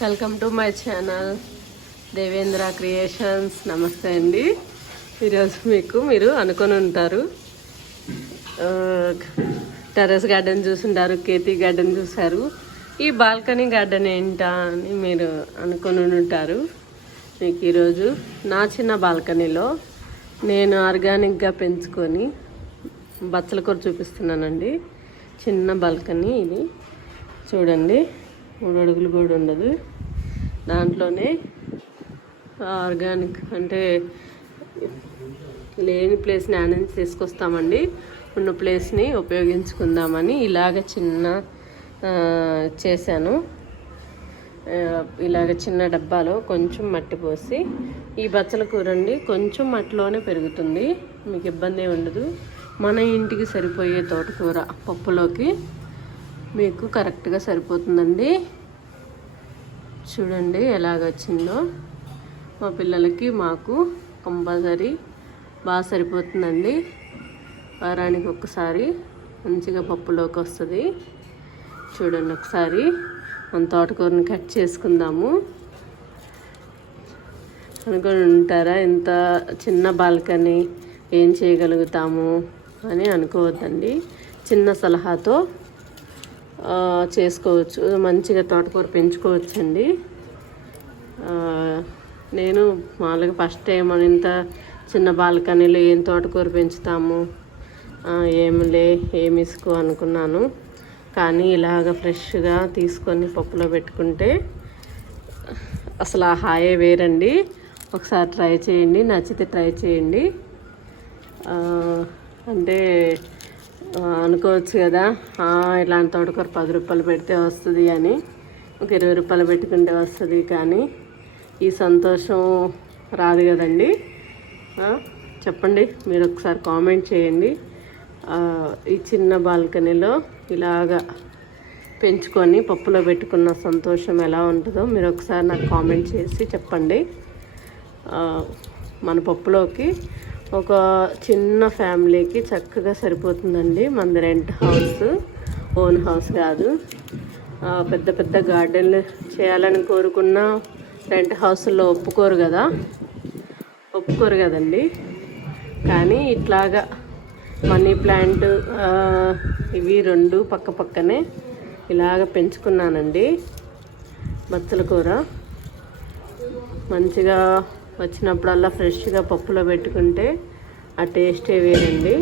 Welcome to my channel Devendra creations. నమస్తే అండి. ఈరోజు మీరు అనుకొని ఉంటారు టెర్రస్ గార్డెన్ చూసుంటారు, కేతీ గార్డెన్ చూసారు. ఈ బాల్కనీ గార్డెన్ ఏంటా అని మీరు అనుకొని ఉంటారు. మీకు ఈరోజు నా చిన్న బాల్కనీలో నేను ఆర్గానిక్గా పెంచుకొని బచ్చల కూర చూపిస్తున్నానండి. చిన్న బాల్కనీ ఇది చూడండి, 3 అడుగులు కూడా ఉండదు. దాంట్లోనే ఆర్గానిక్ అంటే లేని ప్లేస్ని ఆనంది తీసుకొస్తామండి. ఉన్న ప్లేస్ని ఉపయోగించుకుందామని ఇలాగ చిన్న చేశాను. ఇలాగ చిన్న డబ్బాలో కొంచెం మట్టి పోసి, ఈ బచ్చల కూర అండి కొంచెం మట్టిలోనే పెరుగుతుంది, మీకు ఇబ్బంది ఉండదు. మన ఇంటికి సరిపోయే తోటకూర పప్పులోకి మీకు కరెక్ట్గా సరిపోతుందండి. చూడండి ఎలాగ వచ్చిందో. మా పిల్లలకి మాకు కంపల్సరీ బాగా సరిపోతుందండి. వారానికి ఒక్కసారి మంచిగా పప్పులోకి వస్తుంది. చూడండి ఒకసారి మన తోటకూరని కట్ చేసుకుందాము. అనుకొని ఉంటారా ఇంత చిన్న బాల్కనీ ఏం చేయగలుగుతాము అని అనుకోవద్దండి. చిన్న సలహాతో చేసుకోవచ్చు, మంచిగా తోటకూర పెంచుకోవచ్చండి. నేను మామూలుగా ఫస్ట్ టైం ఇంత చిన్న బాల్కనీలో ఏం తోటకూర పెంచుతాము, ఏమి ఇసుకో అనుకున్నాను. కానీ ఇలాగ ఫ్రెష్గా తీసుకొని పప్పులో పెట్టుకుంటే అసలు ఆ హాయే వేరండి. ఒకసారి ట్రై చేయండి, నచ్చితే ట్రై చేయండి. అంటే అనుకోవచ్చు కదా, ఇలాంటి తోటకూర 10 రూపాయలు పెడితే వస్తుంది అని, ఒక 20 రూపాయలు పెట్టుకుంటే వస్తుంది. కానీ ఈ సంతోషం రాదు కదండి. చెప్పండి, మీరు ఒకసారి కామెంట్ చేయండి. ఈ చిన్న బాల్కనీలో ఇలాగా పెంచుకొని పప్పులో పెట్టుకున్న సంతోషం ఎలా ఉంటుందో మీరు ఒకసారి నాకు కామెంట్ చేసి చెప్పండి. మన పప్పులోకి ఒక చిన్న ఫ్యామిలీకి చక్కగా సరిపోతుందండి. మనది రెంట్ హౌస్, ఓన్ హౌస్ కాదు. పెద్ద పెద్ద గార్డెన్లు చేయాలని కోరుకున్న రెంట్ హౌస్లో ఒప్పుకోరు కదండి. కానీ ఇట్లాగా మనీ ప్లాంట్ ఇవి 2 పక్క పక్కనే ఇలాగ పెంచుకున్నానండి. బచ్చల కూర మంచిగా వచ్చినప్పుడల్లా ఫ్రెష్గా పప్పులో పెట్టుకుంటే ఆ టేస్టే వేరండి.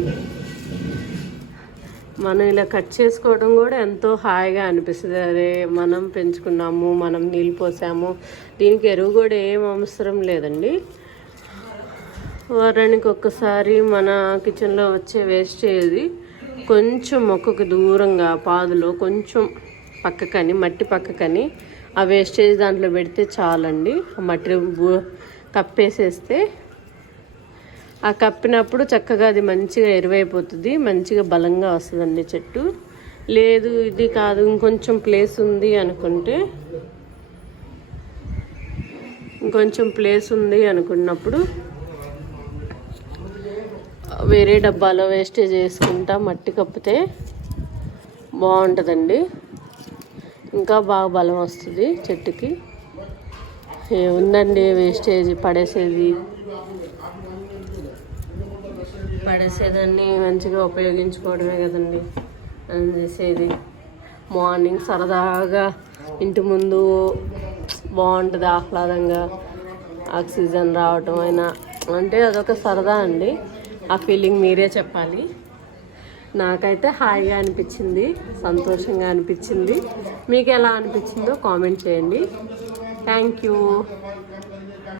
మనం ఇలా కట్ చేసుకోవడం కూడా ఎంతో హాయిగా అనిపిస్తుంది. అదే మనం పెంచుకున్నాము, మనం నీళ్ళు పోసాము, దీనికి ఎరువు కూడా ఏం అవసరం లేదండి. వారానికి ఒక్కసారి మన కిచెన్లో వచ్చే వేస్టేజ్ కొంచెం మొక్కకు దూరంగా పాదులో కొంచెం పక్కకని, మట్టి పక్కకని ఆ వేస్టేజ్ దాంట్లో పెడితే చాలండి. ఆ మట్టి కప్పేసేస్తే ఆ కప్పినప్పుడు చక్కగా అది మంచిగా ఎరువైపోతుంది, మంచిగా బలంగా వస్తుందండి చెట్టు. లేదు ఇది కాదు ఇంకొంచెం ప్లేస్ ఉంది అనుకున్నప్పుడు వేరే డబ్బాలో వేస్టేజ్ వేసుకుంటా మట్టి కప్పితే బాగుంటుందండి. ఇంకా బాగా బలం వస్తుంది చెట్టుకి. ఉందండి వేస్టేజ్ పడేసేదాన్ని మంచిగా ఉపయోగించుకోవడమే కదండి అని చేసేది. మార్నింగ్ సరదాగా ఇంటి ముందు బాగుంటుంది, ఆహ్లాదంగా ఆక్సిజన్ రావటం అయినా అంటే అదొక సరదా అండి. ఆ ఫీలింగ్ మీరే చెప్పాలి. నాకైతే హాయిగా అనిపించింది, సంతోషంగా అనిపించింది. మీకు ఎలా అనిపించిందో కామెంట్ చేయండి. Thank you.